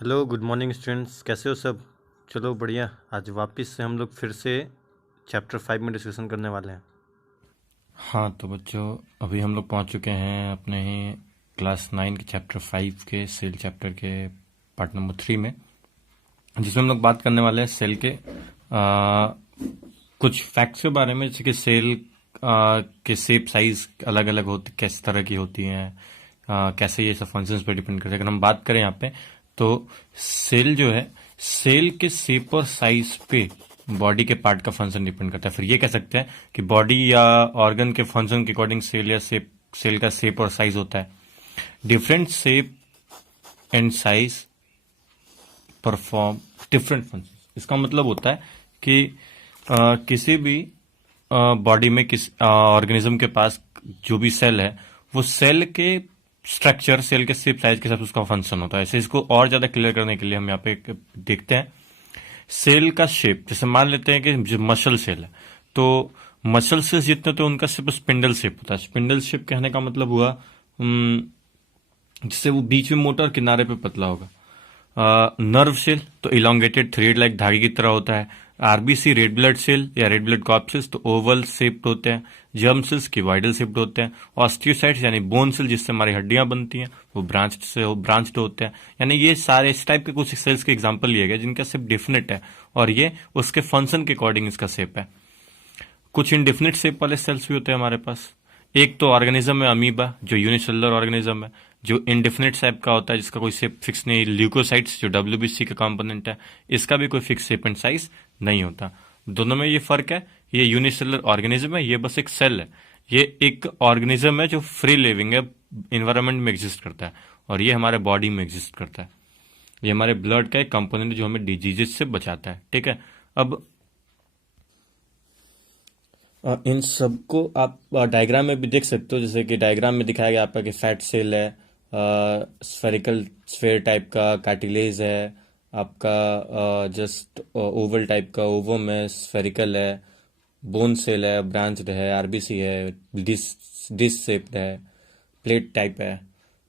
Hello good morning students, कैसे हो सब। चलो बढ़िया। आज वापस से हम लोग फिर से चैप्टर 5 में डिस्कशन करने वाले हैं। हाँ तो बच्चों, अभी हम लोग पहुंच चुके हैं अपने ही क्लास 9 के चैप्टर 5 के सेल चैप्टर के पार्ट नंबर 3 में, जिसमें हम लोग बात करने वाले हैं सेल के कुछ फैक्ट्स के बारे में, जैसे कि सेल के शेप साइज अलग अलग होती, किस तरह की होती हैं, कैसे ये सब फंक्शंस पे डिपेंड करते हैं। अगर हम बात करें यहाँ पे तो सेल जो है, सेल के शेप और साइज पे बॉडी के पार्ट का फंक्शन डिपेंड करता है। फिर ये कह सकते हैं कि बॉडी या ऑर्गन के फंक्शन के अकॉर्डिंग सेल या सेल का शेप और साइज होता है। Different shape and size perform different function. इसका मतलब होता है कि किसी भी बॉडी में किस ऑर्गेनिज्म के पास जो भी सेल है, वो सेल के स्ट्रक्चर, सेल के शेप साइज के साथ उसका फंक्शन होता है। ऐसे इसको और ज्यादा क्लियर करने के लिए हम यहाँ पे देखते हैं सेल का शेप। जैसे मान लेते हैं कि जो मसल सेल है, तो मसल सेल्स जितने तो उनका सिर्फ स्पिंडल शेप होता है। स्पिंडल शेप कहने का मतलब हुआ जिससे वो बीच में मोटा और किनारे पे पतला होगा। नर्व सेल तो इलोंगेटेड थ्रेड लाइक धागे की तरह होता है। आरबीसी रेड ब्लड सेल या रेड ब्लड कॉर्पसेल्स तो ओवल शेप्ड होते हैं। जर्म सेल्स क्यूबॉइडल शेप्ड होते हैं। ऑस्टियोसाइट्स यानी बोन सेल जिससे हमारी हड्डियां बनती हैं, वो ब्रांच्ड होते हैं। यानी ये सारे इस टाइप के कुछ सेल्स के एग्जांपल लिए गए जिनका शेप डिफिनेट है और ये उसके फंक्शन के अकॉर्डिंग इसका शेप है। कुछ इनडिफिनिट शेप वाले सेल्स भी होते हैं हमारे पास। एक तो ऑर्गेनिज्म है अमीबा, जो यूनिसेलुलर ऑर्गेनिज्म है, जो इनडिफिनिट शेप का होता है, जिसका कोई शेप फिक्स नहीं। ल्यूकोसाइट्स जो डब्ल्यूबीसी का कंपोनेंट है, इसका भी कोई फिक्स शेप एंड साइज नहीं होता। दोनों में ये फर्क है। ये यूनिसेलुलर ऑर्गेनिज्म है, ये बस एक सेल है। ये एक ऑर्गेनिज्म है जो फ्री लिविंग है, इन्वायरमेंट में एग्जिस्ट करता है, और ये हमारे बॉडी में एग्जिस्ट करता है। ये हमारे ब्लड का एक कंपोनेंट जो हमें डिजीजेस से बचाता है। ठीक है। अब इन सबको आप डायग्राम में भी देख सकते हो। जैसे कि डायग्राम में दिखाया गया आपका कि फैट सेल है, स्फेरिकल स्फेयर टाइप का कार्टिलेज है, आपका जस्ट ओवल टाइप का ओवम है, स्फेरिकल है, बोन सेल है, ब्रांच्ड है, आरबीसी है, डिस शेप्ड है, प्लेट टाइप है,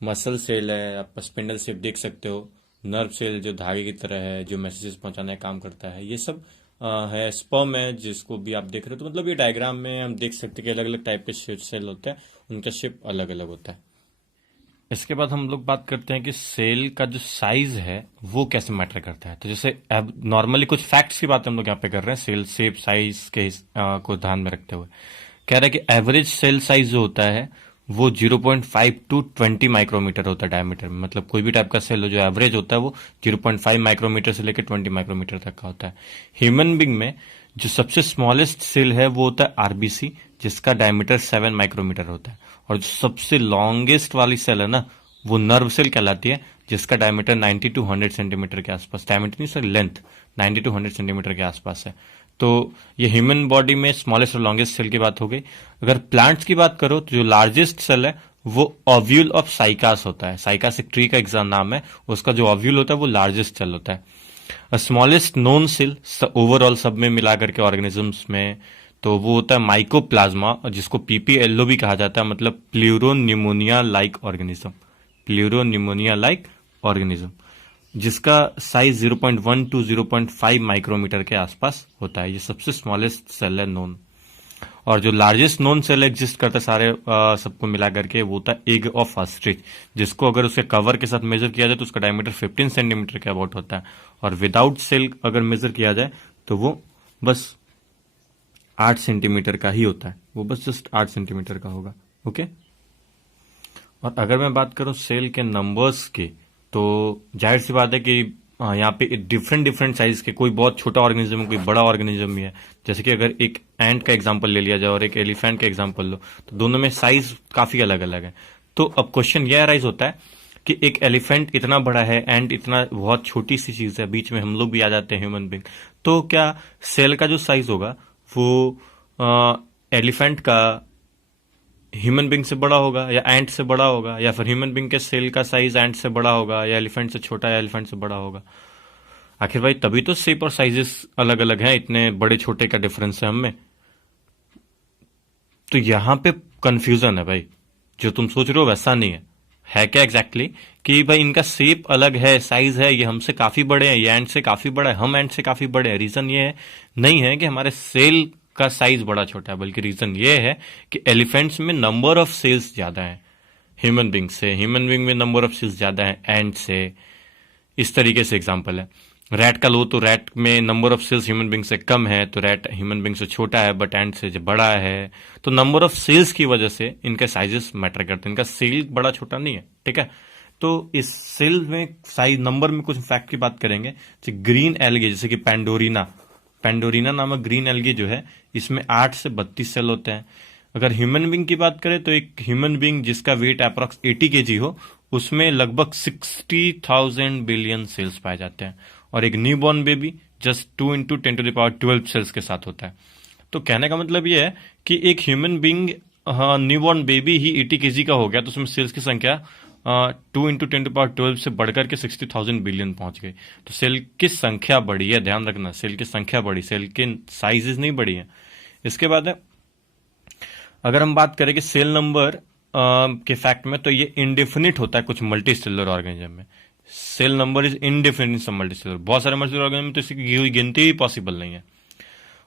मसल सेल है, आप स्पिंडल शेप देख सकते हो, नर्व सेल जो धागे की तरह है, जो मैसेजेस पहुंचाने का काम करता है, ये सब है। स्पर्म है जिसको भी आप देख रहे हो। तो मतलब ये डायग्राम में हम देख सकते हैं कि अलग अलग टाइप के सेल होते हैं, उनका शेप अलग अलग होता है। इसके बाद हम लोग बात करते हैं कि सेल का जो साइज है वो कैसे मैटर करता है। तो जैसे अब नॉर्मली कुछ फैक्ट्स की बात हम लोग यहाँ पे कर रहे हैं सेल शेप साइज के को ध्यान में रखते हुए। कह रहे हैं कि एवरेज सेल साइज जो होता है वो 0.5 टू 20 माइक्रोमीटर होता है डायमीटर में। मतलब कोई भी टाइप का सेल जो एवरेज होता है वो 0.5 माइक्रोमीटर से लेकर 20 माइक्रोमीटर तक का होता है। ह्यूमन बींग में जो सबसे स्मॉलेस्ट सेल है वो होता है आरबीसी, जिसका डायमीटर 7 माइक्रोमीटर होता है। और जो सबसे लॉन्गेस्ट वाली सेल है ना, वो नर्व सेल कहलाती है, जिसका डायमीटर 90 टू 100 सेंटीमीटर के आसपास, डायमीटर नहीं सर, लेंथ 90 टू 100 सेंटीमीटर के आसपास है। तो ये ह्यूमन बॉडी में स्मॉलेस्ट और लॉन्गेस्ट सेल की बात हो गई। अगर प्लांट्स की बात करो तो जो लार्जेस्ट सेल है वो ओव्यूल ऑफ साइकास होता है। साइकास एक ट्री का एग्जाम नाम है, उसका जो ओव्यूल होता है वो लार्जेस्ट सेल होता है। स्मॉलेस्ट नोन सेल ओवरऑल सब में मिलाकर के ऑर्गेनिजम्स में, तो वो होता है माइकोप्लाज्मा, जिसको पीपीएलओ भी कहा जाता है, मतलब प्लूरोन्यूमोनिया लाइक ऑर्गेनिज्म। प्लूरोन्यूमोनिया लाइक ऑर्गेनिज्म, जिसका साइज 0.1 टू 0.5 माइक्रोमीटर के आसपास होता है। ये सबसे स्मॉलेस्ट सेल है नोन। और जो लार्जेस्ट नोन सेल एग्जिस्ट करता है सारे सबको मिला करके, वो होता है एग ऑफ ऑस्ट्रिच, जिसको अगर उसके कवर के साथ मेजर किया जाए तो उसका डायमीटर 15 सेंटीमीटर के अबाउट होता है। और विदाउट सेल अगर मेजर किया जाए तो वो बस 8 सेंटीमीटर का ही होता है। वो बस जस्ट 8 सेंटीमीटर का होगा। ओके। और अगर मैं बात करूं सेल के नंबर्स की, तो जाहिर सी बात है कि यहाँ पे डिफरेंट डिफरेंट साइज के, कोई बहुत छोटा ऑर्गेनिज्म है, कोई बड़ा ऑर्गेनिज्म भी है। जैसे कि अगर एक एंट का एग्जांपल ले लिया जाए और एक एलिफेंट का एग्जांपल लो, तो दोनों में साइज काफी अलग अलग है। तो अब क्वेश्चन यह अराइज होता है कि एक एलिफेंट इतना बड़ा है, एंट इतना बहुत छोटी सी चीज है, बीच में हम लोग भी आ जाते हैं ह्यूमन बींग, तो क्या सेल का जो साइज होगा वो एलिफेंट का ह्यूमन बींग से बड़ा होगा या एंट से बड़ा होगा, या फिर ह्यूमन बींग के सेल का साइज एंट से बड़ा होगा, या एलिफेंट से छोटा या एलिफेंट से बड़ा होगा? आखिर भाई तभी तो शेप और साइजेस अलग अलग हैं, इतने बड़े छोटे का डिफरेंस है हमें। तो यहां पे कंफ्यूजन है भाई, जो तुम सोच रहे हो वैसा नहीं है। है क्या एग्जैक्टली कि भाई इनका शेप अलग है, साइज है, ये हमसे काफी बड़े हैं, ये एंड से काफी बड़ा है, हम एंड से काफी बड़े हैं। रीजन ये है नहीं है कि हमारे सेल का साइज बड़ा छोटा है, बल्कि रीजन ये है कि एलिफेंट्स में नंबर ऑफ सेल्स ज्यादा है ह्यूमन बींग से, ह्यूमन बींग में नंबर ऑफ सेल्स ज्यादा है एंड से। इस तरीके से एग्जाम्पल है। रैट का लो तो रैट में number of cells human being से कम है, तो रैट ह्यूमन बींग से छोटा है, बट एंड से जो बड़ा है। तो नंबर ऑफ सेल्स की वजह से इनके साइजेस मैटर करते हैं, इनका सेल बड़ा छोटा नहीं है, ठीक है। तो इस सेल में साइज नंबर में कुछ फैक्ट की बात करेंगे। जैसे ग्रीन एल्गे, जैसे कि पेंडोरिना, पेंडोरिना नामक ग्रीन एल्गे जो है, इसमें 8 से 32 सेल होते हैं। अगर ह्यूमन बींग की बात करें तो एक ह्यूमन बींग जिसका वेट अप्रॉक्स 80 केजी हो, उसमें लगभग 60,000 बिलियन सेल्स पाए जाते हैं। और एक newborn baby just 2 into 10⁻12 cells के साथ होता है। तो कहने का मतलब ये है कि एक ह्यूमन बींग, हाँ, न्यूबॉर्न बेबी ही 80 केजी का हो गया, तो उसमें सेल्स की संख्या 2 इंटू 10⁻12 से बढ़कर के 60,000 बिलियन पहुंच गई। तो सेल की संख्या बढ़ी है, ध्यान रखना, सेल की संख्या बढ़ी, सेल के साइजेस नहीं बढ़ी है। इसके बाद है, अगर हम बात करें कि सेल नंबर के फैक्ट में, तो ये इंडेफिनिट होता है कुछ मल्टी सेलुलर ऑर्गेनिज्म में। Cell number is indefinite some multicellular, बहुत सारे मल्टी सेलुलर ऑर्गेनिज्म में तो इसकी गिनती भी पॉसिबल नहीं है।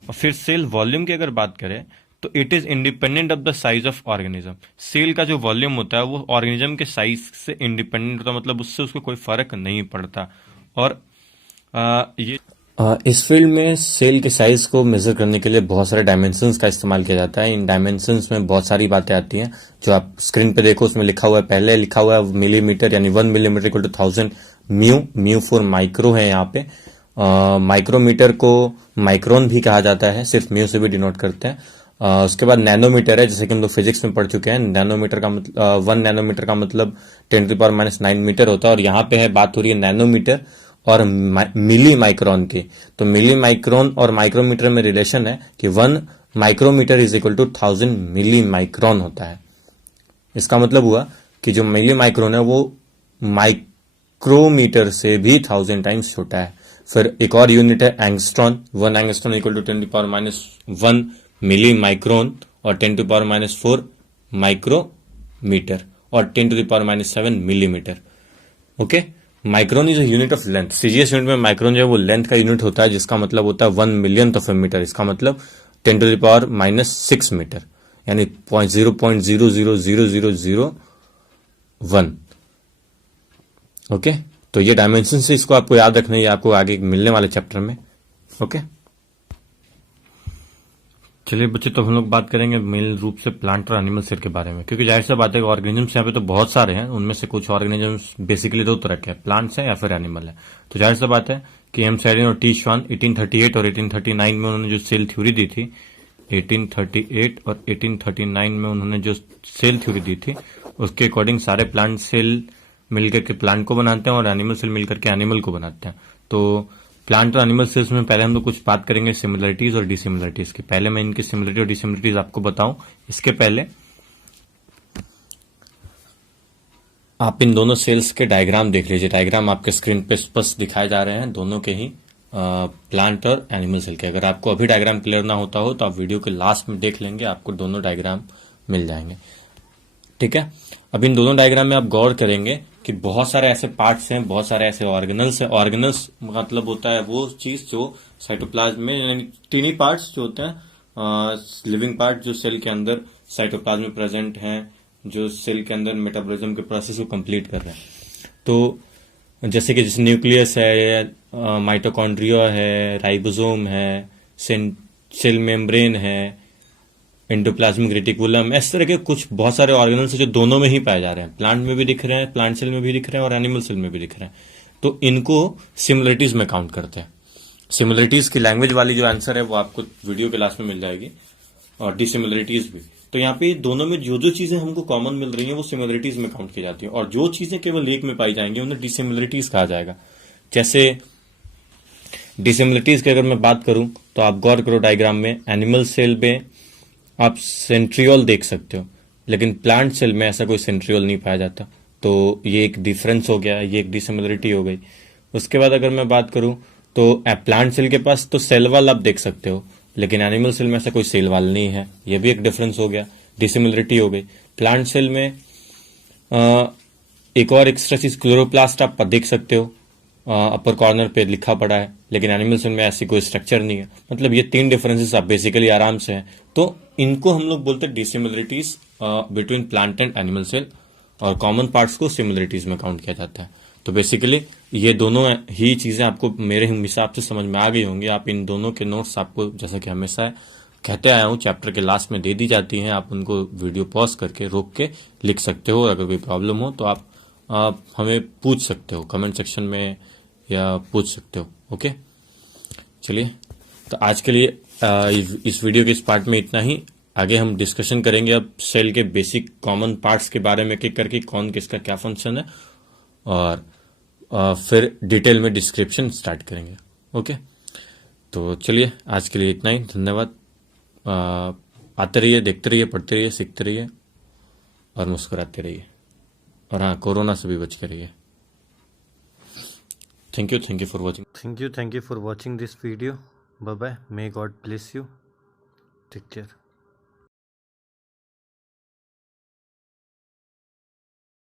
और फिर सेल वॉल्यूम की अगर बात करें तो it is independent of the size of organism. Cell का जो वॉल्यूम होता है वो ऑर्गेनिज्म के साइज से इंडिपेंडेंट होता है, मतलब उससे उसको कोई फर्क नहीं पड़ता। और ये इस फील्ड में सेल के साइज को मेजर करने के लिए बहुत सारे डायमेंशंस का इस्तेमाल किया जाता है। इन डायमेंशंस में बहुत सारी बातें आती हैं जो आप स्क्रीन पे देखो, उसमें लिखा हुआ है, पहले लिखा हुआ है मिलीमीटर, यानी 1 millimetre equal to 1000 mu, mu for micro है यहाँ पे। माइक्रोमीटर को माइक्रोन भी कहा जाता है, सिर्फ म्यू से भी डिनोट करते हैं। उसके बाद नैनोमीटर है, जैसे कि हम लोग फिजिक्स में पढ़ चुके हैं। नैनोमीटर का मतलब 1 नैनोमीटर का मतलब 10⁻⁹ मीटर होता है। और यहाँ पे है, बात हो रही है नैनोमीटर और मिली माइक्रोन की। तो मिली माइक्रोन और माइक्रोमीटर में रिलेशन है कि 1 micrometre is equal to 1000 millimicron होता है। इसका मतलब हुआ कि जो मिली माइक्रोन है वो माइक्रोमीटर से भी 1000 टाइम्स छोटा है। फिर एक और यूनिट है angstrom. 1 angstrom equal to 10⁻⁻1 millimicron और 10⁻⁴ माइक्रोमीटर और 10⁻⁷ millimetre. Okay, micron is a unit of length. CGS unit में माइक्रोन जो है वो लेंथ का यूनिट होता है, जिसका मतलब होता है 1 मिलियन ऑफ ए मीटर। इसका मतलब 10⁻⁻6 मीटर, यानी 0.0000001। ओके, तो ये डायमेंशन से इसको आपको याद रखना है, ये आपको आगे मिलने वाले चैप्टर में। ओके, चलिए बच्चे, तो हम लोग बात करेंगे मेन रूप से प्लांट और एनिमल सेल के बारे में, क्योंकि जाहिर सी बात है ऑर्गेनिजम्स यहाँ पे तो बहुत सारे हैं, उनमें से कुछ ऑर्गेनिजम्स बेसिकली 2 तरह के हैं, प्लांट्स हैं या फिर एनिमल है। तो जाहिर सी बात है कि एम सैडिन और टी श्वान 1838 और 1839 में उन्होंने जो सेल थ्योरी दी थी, 1838 और 1839 में उन्होंने जो सेल थ्योरी दी थी, उसके अकॉर्डिंग सारे प्लांट सेल मिलकर के प्लांट को बनाते हैं और एनिमल सेल मिलकर के एनिमल को बनाते हैं। तो प्लांट और एनिमल सेल्स में पहले हम लोग कुछ बात करेंगे सिमिलरिटीज और डिसिमिलरिटीज की। पहले मैं इनकी सिमिलरिटी और डिसिमिलरिटीज आपको बताऊं, इसके पहले आप इन दोनों सेल्स के डायग्राम देख लीजिए। डायग्राम आपके स्क्रीन पे स्पष्ट दिखाए जा रहे हैं, दोनों के ही प्लांट और एनिमल सेल के। अगर आपको अभी डायग्राम क्लियर ना होता हो तो आप वीडियो के लास्ट में देख लेंगे, आपको दोनों डायग्राम मिल जाएंगे, ठीक है। अब इन दोनों डायग्राम में आप गौर करेंगे कि बहुत सारे ऐसे पार्ट्स हैं, बहुत सारे ऐसे ऑर्गेनल्स हैं। ऑर्गेनल्स मतलब होता है वो चीज जो साइटोप्लाज्म में, यानी टीनी पार्ट्स जो होते हैं, लिविंग पार्ट जो सेल के अंदर साइटोप्लाज्म में प्रेजेंट हैं, जो सेल के अंदर मेटाबॉलिज्म के प्रोसेस को कंप्लीट कर रहे हैं। तो जैसे कि जैसे न्यूक्लियस है, माइटोकॉन्ड्रिया है, राइबोसोम है, सेल मेम्ब्रेन है, एंडोप्लाज्मिक रेटिकुलम, इस तरह के कुछ बहुत सारे ऑर्गेनल्स जो दोनों में ही पाए जा रहे हैं। प्लांट में भी दिख रहे हैं, प्लांट सेल में भी दिख रहे हैं और एनिमल सेल में भी दिख रहे हैं। तो इनको सिमिलरिटीज में काउंट करते हैं। सिमिलरिटीज की लैंग्वेज वाली जो आंसर है वो आपको वीडियो के लास्ट में मिल जाएगी, और डिसिमिलरिटीज भी। तो यहाँ पे दोनों में जो जो चीजें हमको कॉमन मिल रही हैं वो सिमिलरिटीज में काउंट की जाती है, और जो चीजें केवल एक में पाई जाएंगी उन्हें डिसिमिलरिटीज कहा जाएगा। जैसे डिसिमिलरिटीज की अगर मैं बात करूं तो आप गौर करो, डायग्राम में एनिमल सेल में आप सेंट्रियोल देख सकते हो, लेकिन प्लांट सेल में ऐसा कोई सेंट्रियोल नहीं पाया जाता। तो ये एक डिफरेंस हो गया, ये एक डिसिमिलरिटी हो गई। उसके बाद अगर मैं बात करूं तो प्लांट सेल के पास तो सेल वाल आप देख सकते हो, लेकिन एनिमल सेल में ऐसा कोई सेल वाल नहीं है, ये भी एक डिफरेंस हो गया, डिसिमिलरिटी हो गई। प्लांट सेल में एक और एक्स्ट्रा चीज, क्लोरोप्लास्ट आप देख सकते हो अपर कॉर्नर पे लिखा पड़ा है, लेकिन एनिमल सेल में ऐसी कोई स्ट्रक्चर नहीं है। मतलब ये तीन डिफरेंसेस आप बेसिकली आराम से हैं। तो इनको हम लोग बोलते हैं dissimilarities between plant and animal cell, और कॉमन पार्ट्स को सिमिलरिटीज में काउंट किया जाता है। तो बेसिकली ये दोनों ही चीजें आपको मेरे हिसाब से समझ में आ गई होंगी। आप इन दोनों के नोट्स आपको, जैसा कि हमेशा कहते आया हूँ, चैप्टर के लास्ट में दे दी जाती हैं। आप उनको वीडियो पॉज करके रोक के लिख सकते हो। अगर कोई प्रॉब्लम हो तो आप हमें पूछ सकते हो कमेंट सेक्शन में, या पूछ सकते हो। ओके, चलिए, तो आज के लिए इस वीडियो के इस पार्ट में इतना ही। आगे हम डिस्कशन करेंगे अब सेल के बेसिक कॉमन पार्ट्स के बारे में, एक एक करके कौन किसका क्या फंक्शन है, और फिर डिटेल में डिस्क्रिप्शन स्टार्ट करेंगे। ओके, तो चलिए, आज के लिए इतना ही। धन्यवाद। आते रहिए, देखते रहिए, पढ़ते रहिए, सीखते रहिए और मुस्कुराते रहिए। और हाँ, कोरोना से भी बच के रहिए। Thank you for watching. Thank you for watching this video. Bye bye. May God bless you. Take care.